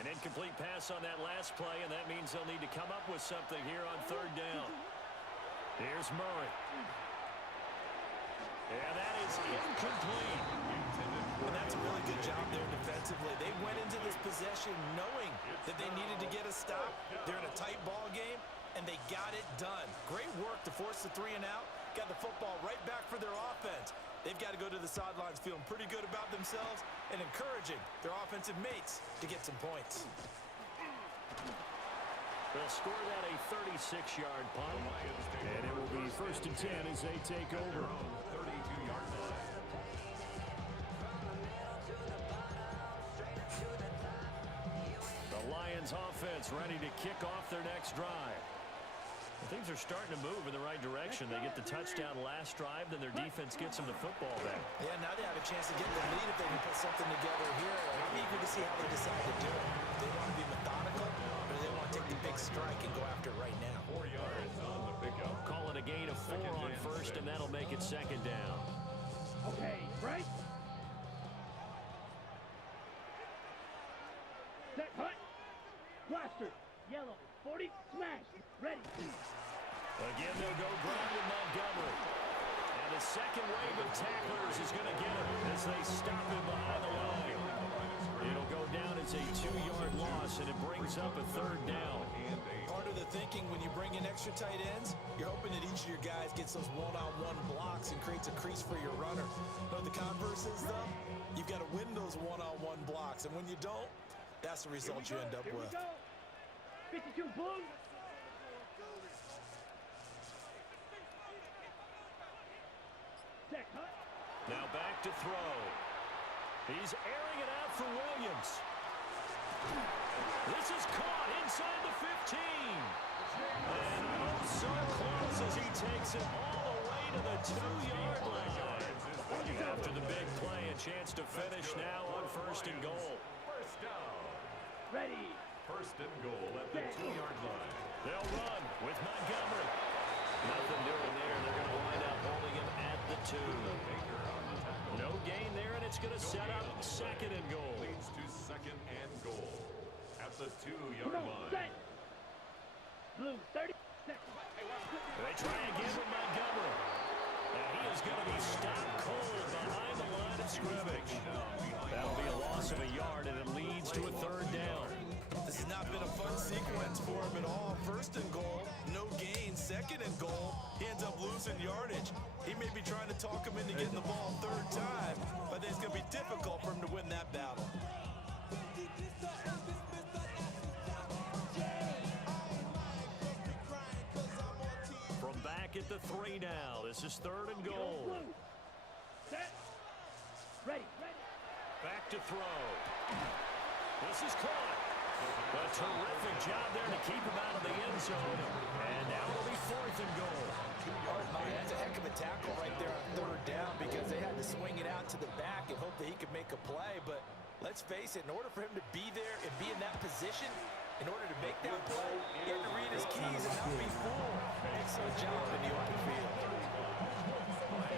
An incomplete pass on that last play, and that means they'll need to come up with something here on third down. Here's Murray. And that is incomplete. And that's a really good job there defensively. They went into this possession knowing that they needed to get a stop. They're in a tight ball game, and they got it done. Great work to force the 3 and out. Got the football right back for their offense. They've got to go to the sidelines feeling pretty good about themselves and encouraging their offensive mates to get some points. They'll score that a 36-yard punt, and it will be 1st and 10 as they take over. 32-yard line. The Lions offense ready to kick off their next drive. Things are starting to move in the right direction. They get the touchdown last drive, then their defense gets them the football back. Yeah, now they have a chance to get the lead if they can put something together here. I'm eager to see how they decide to do it. Do they want to be methodical, or do they want to take the big strike and go after it right now? 4 yards on the pickup. Call it a gain of 4 on first, and that'll make it second down. Okay, right? Set, hut. Blaster. Yellow. 40. Smash. Ready. Again, they'll go ground with Montgomery. And the second wave of tacklers is going to get him as they stop him behind the line. It'll go down as a 2-yard loss, and it brings up a third down. Part of the thinking when you bring in extra tight ends, you're hoping that each of your guys gets those one-on-one blocks and creates a crease for your runner. But the converse is, though, you've got to win those one-on-one blocks. And when you don't, that's the result you end up Here we with. go. 52 Blues. Set, hut. Now back to throw. He's airing it out for Williams. This is caught inside the 15. And oh, so close as he takes it all the way to the 2-yard line. After the big play, a chance to finish now on 1st and goal. First down. Ready. 1st and goal at the 2-yard line. They'll run with Montgomery. Nothing doing there. They're going to wind up holding him at the 2. No gain there, and it's going to set up 2nd and goal. Leads to 2nd and goal at the 2-yard Come on, set. line. Blue. 30. Set. They try again with Montgomery. And he is going to be stopped cold behind the line of scrimmage. That'll be a loss of a yard, and it leads to a 3rd down. This has not been a fun sequence for him at all. 1st and goal, no gain. 2nd and goal, he ends up losing yardage. He may be trying to talk him into getting the ball 3rd time, but I think it's going to be difficult for him to win that battle. From back at the 3 now, this is 3rd and goal. Blue. Set. Ready. Ready. Back to throw. This is caught. A terrific job there to keep him out of the end zone. And now it'll be 4th and goal. Oh my, that's a heck of a tackle right there on 3rd down because they had to swing it out to the back and hope that he could make a play. But let's face it, in order for him to be there and be in that position, in order to make that play, he had to read his keys and not be fooled. Excellent job in the open field.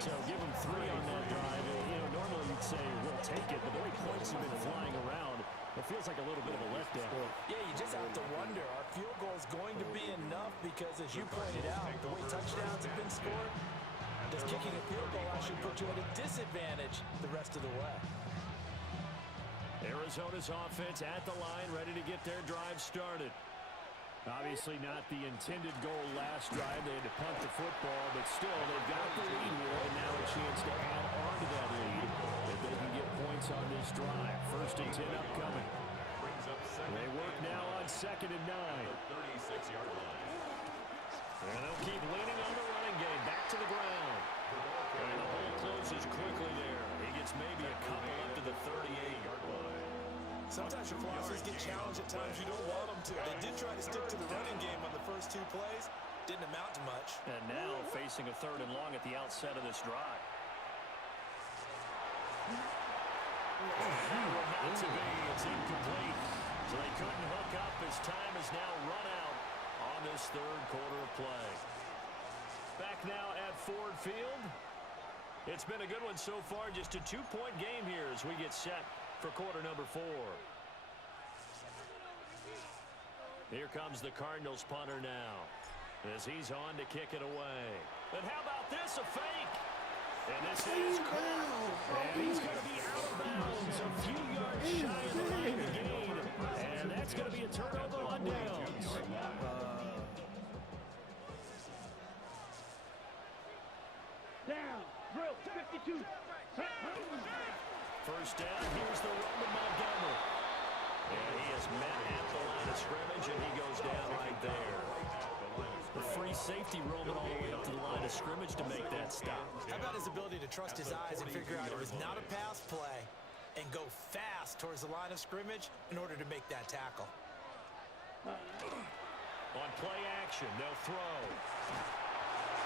So give him 3 on that drive. You know, normally you'd say we'll take it, but the way points have been flying around, it feels like a little bit of a letdown. Yeah, you just have to wonder, are field goals going to be enough? Because as you pointed out, the way touchdowns have been scored, does kicking a field goal actually put you at a disadvantage the rest of the way? Arizona's offense at the line, ready to get their drive started. Obviously not the intended goal last drive. They had to punt the football, but still, they've got the lead here, and now a chance to add on to that lead if they can get points on this drive. 1st and 10 upcoming. Brings up 2nd. They work now on 2nd and 9. 36-yard line. And they'll keep leaning on the running game. Back to the ground. And the hole closes quickly there. He gets maybe a couple up to the 38-yard line. Sometimes your philosophies get challenged at times you don't want them to. They did try to stick to the running game on the first 2 plays, Didn't amount to much. And now facing a 3rd and long at the outset of this drive. Not to be. It's incomplete. So they couldn't hook up as time is now run out on this 3rd quarter of play. Back now at Ford Field. It's been a good one so far. Just a 2-point game here as we get set for quarter number 4. Here comes the Cardinals punter now as he's on to kick it away. And how about this? A fake. And this is caught. And he's going to be out of bounds a few yards shy of the line to gain. And that's going to be a turnover on downs. Down. Drill. 52. First down. Here's the Roman Montgomery. And he is met at the line of scrimmage, and he goes down right there. The free safety roaming all the way up to the line of scrimmage to make that stop. How about his ability to trust his eyes and figure out it was not a pass play and go fast towards the line of scrimmage in order to make that tackle? On play action, they'll throw.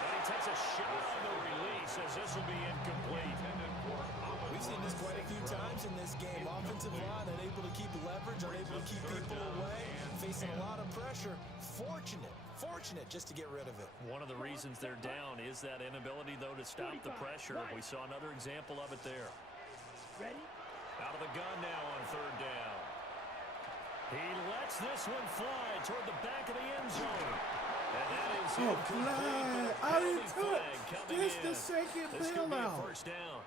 And he takes a shot on the release as this will be incomplete. We've seen this quite a few times in this game. Offensive line unable to keep leverage, unable to keep people away, facing a lot of pressure. Fortunate just to get rid of it. One of the reasons they're down is that inability, though, to stop the pressure. We saw another example of it there. Ready? Out of the gun now on 3rd down. He lets this one fly toward the back of the end zone. And that is flag. I didn't touch. This the second this could be a bailout. first down.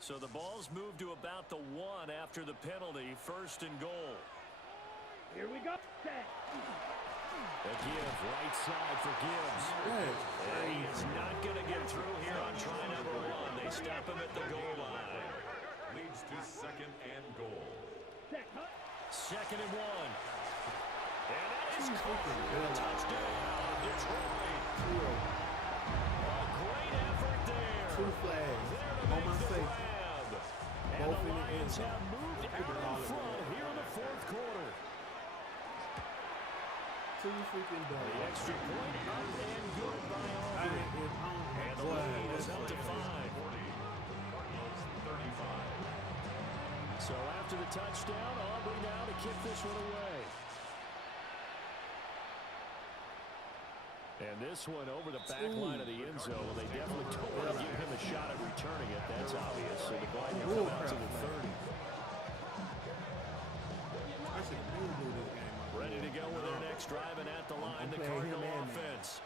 So the ball's moved to about the 1 after the penalty. 1st and goal. Here we go. Set. A give right side for Gibbs. And he is not going to get through here on try number 1. They stop him at the goal line. Leads to 2nd and goal. Set. Huh? 2nd and 1. And that is caught. Touchdown, Detroit. A great effort there. 2 flags There to on make my the face. grab. And Both the in the end Lions zone. have moved out in front here in the 4th quarter. 2 freaking The dogs. extra point up and good by Aubrey. And the lead is up to 5. Cardinals 35. So after the touchdown, Aubrey now to kick this one away. And this one over the back line of the end zone. Well, they definitely don't want to give him a shot at returning it. That's obvious. So the ball will come out to the 30. I should have been doing this game. Ready to go with their next drive, and at the line, the Cardinal offense.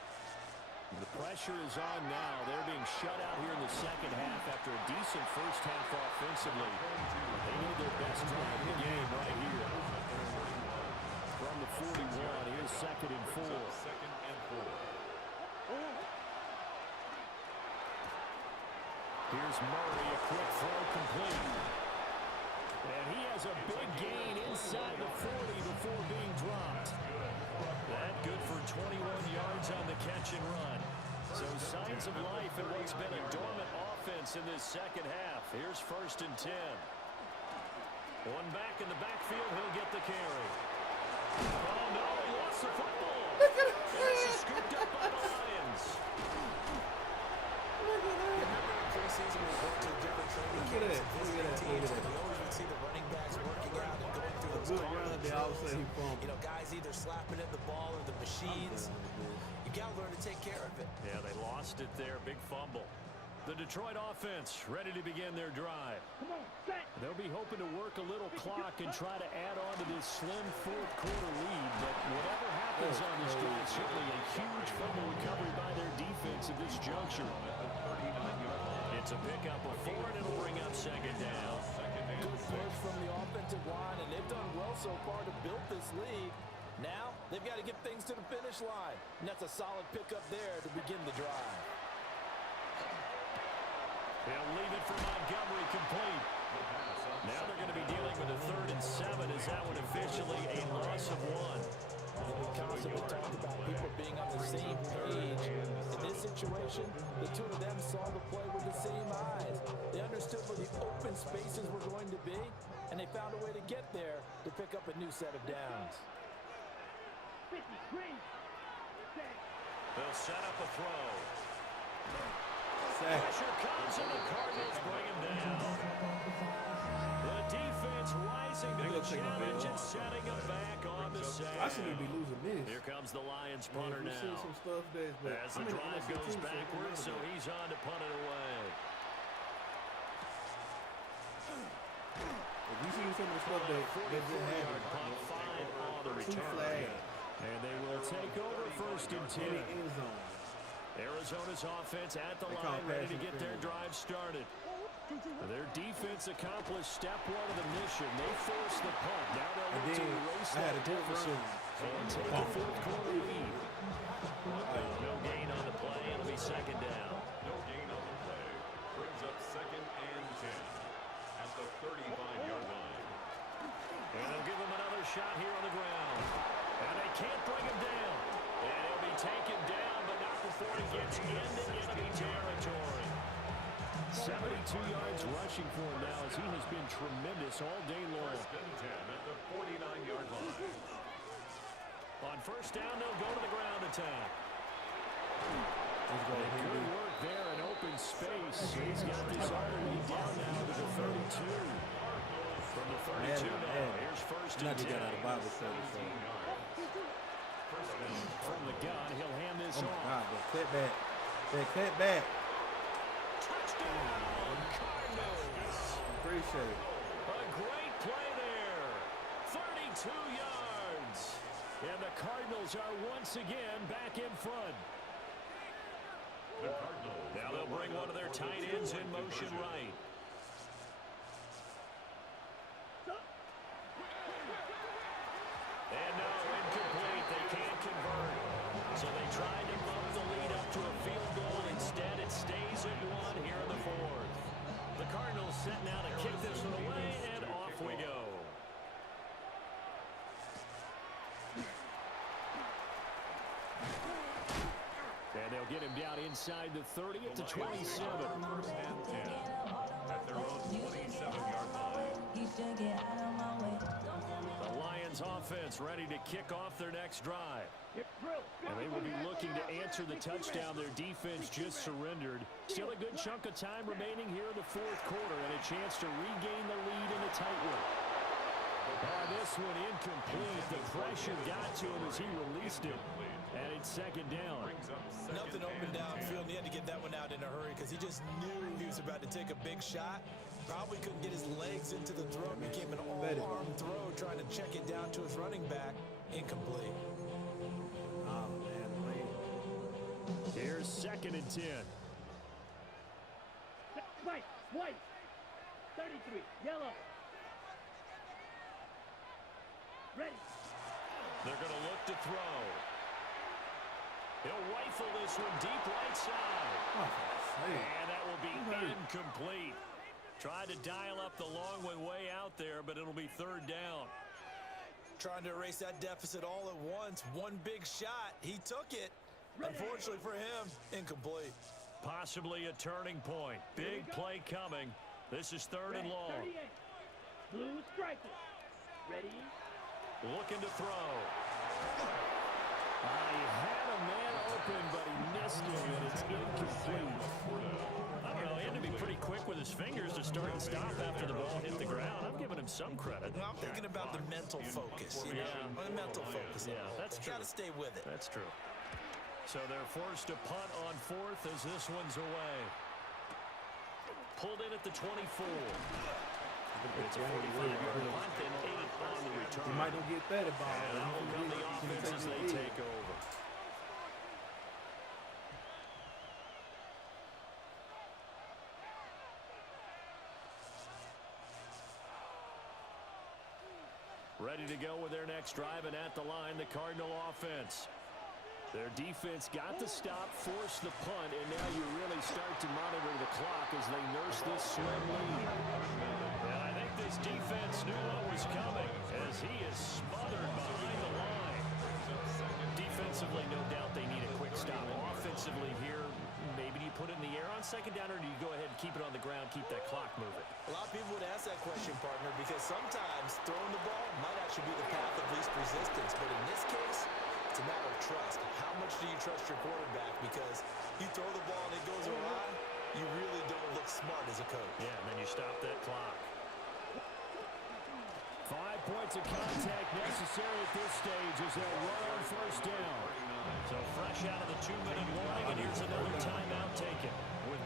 The pressure is on now. They're being shut out here in the second half after a decent first half offensively. They need their best drive of the game right here. From the 41, here's 2nd and 4. 2nd and 4. Here's Murray, a quick throw complete. And he has a big gain inside the 40 before being dropped. That good for 21 yards on the catch and run. So signs of life in what's been a dormant offense in this second half. Here's 1st and 10. One back in the backfield, he'll get the carry. Oh no, he lost the football. Look at it. This is scooped up by the Lions. Remember in preseason we went to different training Look at camps that. and Look visiting at that. teams, Look at and we that. always would see the running backs working out and going through those Good gauntlet run, they all drills. say he fumbled. You know, guys either slapping in the ball or the machines. You got to learn to take care of it. Yeah, they lost it there. Big fumble. The Detroit offense ready to begin their drive. Come on. Set. They'll be hoping to work a little clock and try to add on to this slim 4th quarter lead. But whatever happens on this drive, certainly a huge fumble recovery by their defense at this juncture. It's a pickup of 4, and it'll bring up 2nd down. Good push from the offensive line, and they've done well so far to build this lead. Now, they've got to get things to the finish line. And that's a solid pickup there to begin the drive. They'll leave it for Montgomery complete. Now they're going to be dealing with a 3rd and 7. Is that one officially a loss of 1? We constantly talk about people being on the same page. In this situation, the two of them saw the play with the same eyes. They understood where the open spaces were going to be, and they found a way to get there to pick up a new set of downs. 50, green. They'll set up a throw. Sack. Pressure comes, and the Cardinals bring him down. The defense rising to the challenge and setting him back on the sack. I shouldn't be losing this. Here comes the Lions Man, punter we've seen now. some stuff that's but As the drive goes backwards, so he's on to punt it away. If you see some of the stuff that just 44-yard punt, happened, 5 on the two return. flags, And they will take over first and 10. in the end zone. Arizona's offense at the They call line, ready to pass get their drive started. Their defense accomplished step one of the mission. They forced the punt. Now they'll And look to then erase I had that a good deficit run. and take a fourth quarter lead. No gain on the play. It'll be second down. No gain on the play. Brings up 2nd and 10 at the 35-yard line. And they'll give him another shot here on the ground. And they can't bring him down. And he'll be taken down, but not before he gets into enemy territory. 72 yards rushing for him now as he has been tremendous all day long. 1st and 10 at the 49-yard line. On first down, they'll go to the ground attack. Let's go ahead. Good work there in open space. He's got this all the way down now to the 32. From the 32 now, here's first and Not 10. to get out of Bible study, so. From the gun, he'll hand this Oh my off. God, that cut back. That cut back. Touchdown, Cardinals. Appreciate it. A great play there. 32 yards. And the Cardinals are once again back in front. The Cardinals. Now they'll bring one of their tight ends in motion right. And no, incomplete. They can't convert. So they tried to bump the lead up to a field goal. Instead, it stays at 1 here in the fourth. The Cardinals set now to kick this one away, and off we go. And they'll get him down inside the 30 at the 27. 1st and 10 at their own 27-yard line. The Lions offense ready to kick off their next drive. And they will be looking to answer the touchdown their defense just surrendered. Still a good chunk of time remaining here in the fourth quarter and a chance to regain the lead in a tight one. This one incomplete. The pressure got to him as he released it. And it's second down. Nothing open downfield. He had to get that one out in a hurry because he just knew he was about to take a big shot. Probably couldn't get his legs into the throw. Became an all-arm throw trying to check it down to his running back. Incomplete. Oh, man, man. Here's second and 10. White, white. 33, yellow. Ready. They're going to look to throw. He'll rifle this one deep right side. Oh, for God's sake. And that will be Hurt. incomplete. Tried to dial up the long one way out there, but it'll be third down. Trying to erase that deficit all at once. One big shot. He took it. Unfortunately for him, incomplete. Possibly a turning point. Big play coming. This is third and long. 38. Blue striker. Ready. Looking to throw. He had a man open, but he missed him, and it's incomplete. I don't know, he had to be pretty quick with his fingers to start and stop after the ball hit the ground. I'm giving him some credit. Well, I'm thinking about the mental focus. You know? Yeah. The mental focus. Yeah, that's true. Got to stay with it. That's true. So they're forced to punt on fourth as this one's away. Pulled in at the 24. It's a 45-yard punt and 8 on the return. You might not get that ball. And out will come the offense as they take over. Ready to go with their next drive, and at the line, the Cardinal offense. Their defense got the stop, forced the punt, and now you really start to monitor the clock as they nurse this slim lead. And I think this defense knew what was coming as he is smothered behind the line. Defensively, no doubt they need a quick stop. Offensively here, maybe do you put it in the air on second down, or do you go ahead and keep it on the ground, keep that clock moving? A lot of people would ask that question, partner, because sometimes throwing the ball might actually be the path of least resistance. But in this case, it's a matter of trust. How much do you trust your quarterback? Because you throw the ball and it goes awry, you really don't look smart as a coach. Yeah, and then you stop that clock. 5 points of contact necessary at this stage as they'll run on first down. So fresh out of the 2-minute warning, and here's another timeout taken with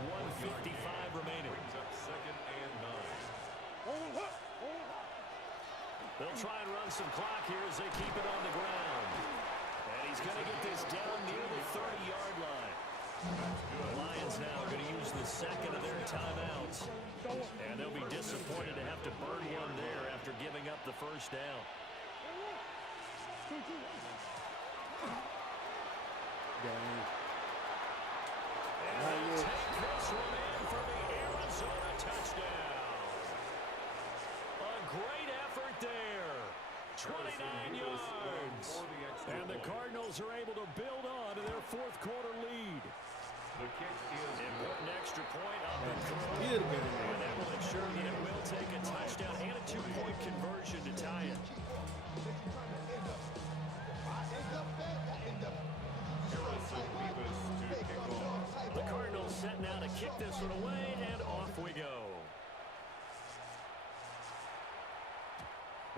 1:55 remaining. Brings up 2nd and 9. They'll try and run some clock here as they keep it on the ground. And he's going to get this down near the 30-yard line. The Lions now are going to use the second of their timeouts. And they'll be disappointed to have to burn one there after giving up the first down. And they'll take this one in for the Arizona touchdown. A great effort there. 29 yards. And the Cardinals are able to build on to their fourth quarter lead. The kick is Important extra point up and through. And that will ensure that it will take a touchdown and a 2-point conversion to tie it. Harrison Beavis to kick off. The Cardinals set now to kick this one away, and off we go.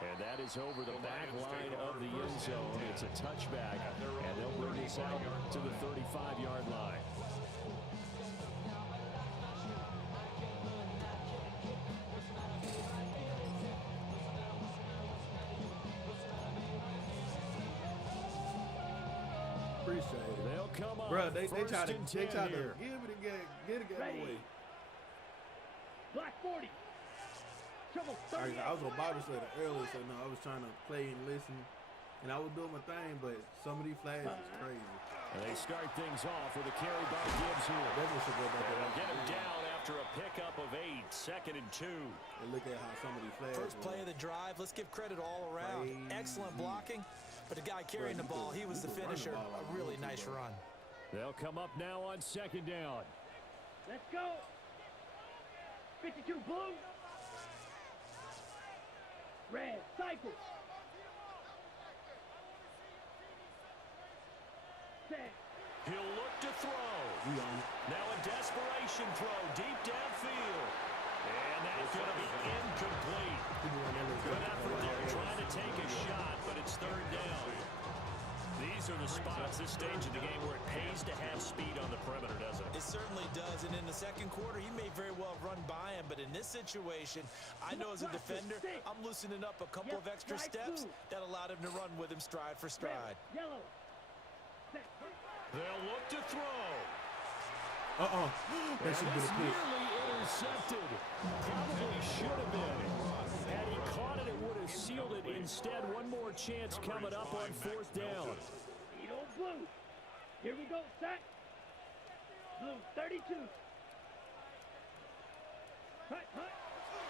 And that is over the back line of the end zone. It's a touchback, and they'll bring this out to the 35-yard line. Appreciate it. They'll come up Bro, they first try to and 10 give here. it away. Black 40. Trouble 30. I was about to say that earlier, so no, I was trying to play and listen, and I was doing my thing, but some of these flags is crazy. And they start things off with a carry by Gibbs here. Definitely should go back And there. they'll get him down after a pickup of 8, 2nd and 2. And look at how some of these flags. First play of the drive, let's give credit all around. Crazy. Excellent blocking, but the guy carrying the ball, he was the finisher. A really nice run. They'll come up now on 2nd down. Let's go. 52 blue. Red, cycle. Set. He'll look to throw. Now a desperation throw deep downfield. And that's going to be incomplete. Good effort there trying to take a shot, but it's 3rd down. These are the spots, this stage of the game, where it pays to have speed on the perimeter, doesn't it? It certainly does, and in the second quarter, he may very well run by him, but in this situation, I know as a defender, I'm loosening up a couple of extra steps that allowed him to run with him stride for stride. Yellow. Set. They'll look to throw. That And should be it's the pick. nearly intercepted. Probably should have been. Had he caught it, it would have sealed it. Instead, one more chance coming up on 4th down. Eat old blue. Here we go, set. Blue 32. Hut, hut.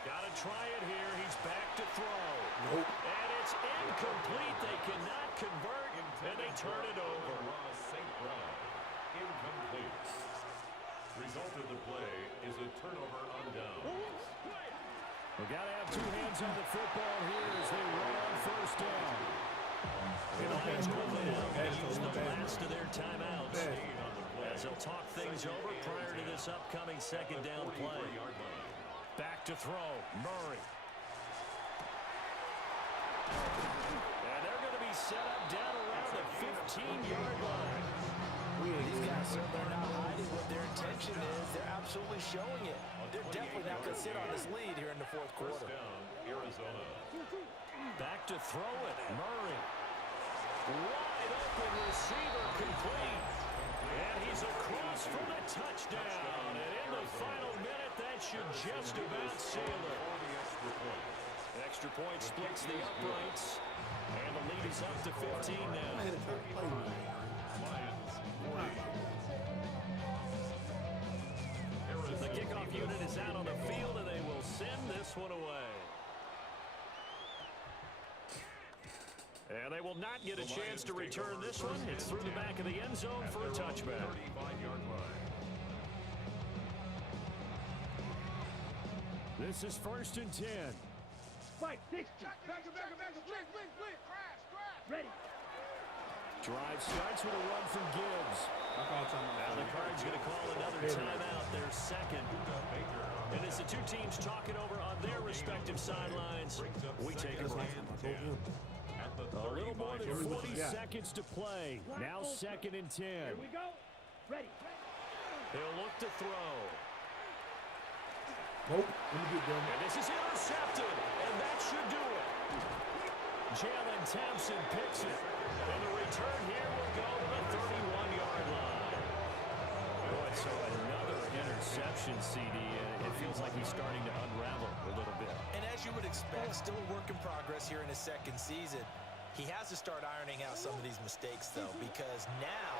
Gotta try it here. He's back to throw. Nope. And it's incomplete. They cannot convert, and they turn it over. Ross St. Brown. Incomplete. Result of the play is a turnover on downs. We gotta have 2 hands on the football here as they run on 1st down. The Lions go down and use the last of their timeouts as they'll talk things over prior to this upcoming 2nd down play. Back to throw, Murray. And they're going to be set up down around the 15-yard line. These guys certainly are not hiding what their intention is. They're absolutely showing it. They're definitely not going to sit on this lead here in the 4th quarter. Down, Arizona. Back to throw it, Murray. Wide open receiver complete. And he's across for the touchdown. And in the final minute, that should just about seal it. Extra point splits the uprights. And the lead is up to 15 now. The kickoff unit is out on the field, and they will send this one away. And they will not get a chance to return this one. It's through the back of the end zone for a touchback. 35-yard line. This is 1st and 10. Spike 60. Ready. Drive starts with a run from Gibbs. I call timeout. Now the Cards going to call another timeout, their second. And as the two teams talking over on their respective sidelines, we take a break. A little more than 40 seconds to play. Now 2nd and 10. Here we go. Ready. He'll look to throw. Nope. Let me get them. And this is intercepted. And that should do it. Jalen Thompson picks it. And the return here will go to the 31-yard line. Boy, so another interception, CD. It feels like he's starting to unravel a little bit. And as you would expect, still a work in progress here in his second season. He has to start ironing out some of these mistakes, though, because now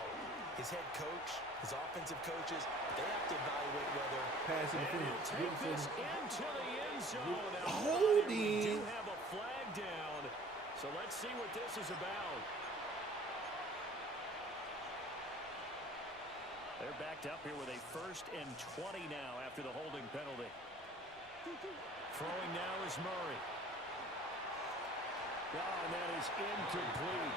his head coach, his offensive coaches, they have to evaluate whether Pass And he'll interference. take this into the end zone. Now, Holding. we do have a flag down. So let's see what this is about. They're backed up here with a 1st and 20 now after the holding penalty. Throwing now is Murray. Oh, and that is incomplete.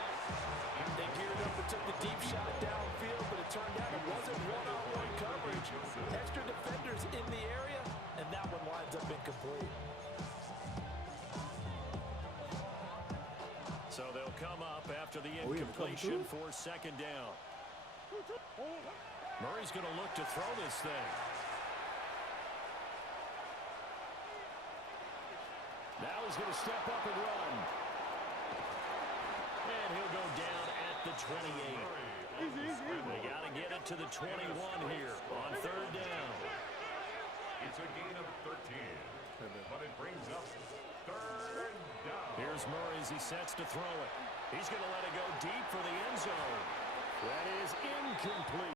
they geared up and took the deep shot downfield, but it turned out it wasn't one-on-one coverage. Extra defenders in the area, and that one winds up incomplete. So they'll come up after the incompletion for 2nd down. Murray's going to look to throw this thing. Now he's going to step up and run. And he'll go down at the 28. They got to get it to the 21 here on 3rd down. It's a gain of 13, but it brings up 3rd down. Here's Murray as he sets to throw it. He's going to let it go deep for the end zone. That is incomplete.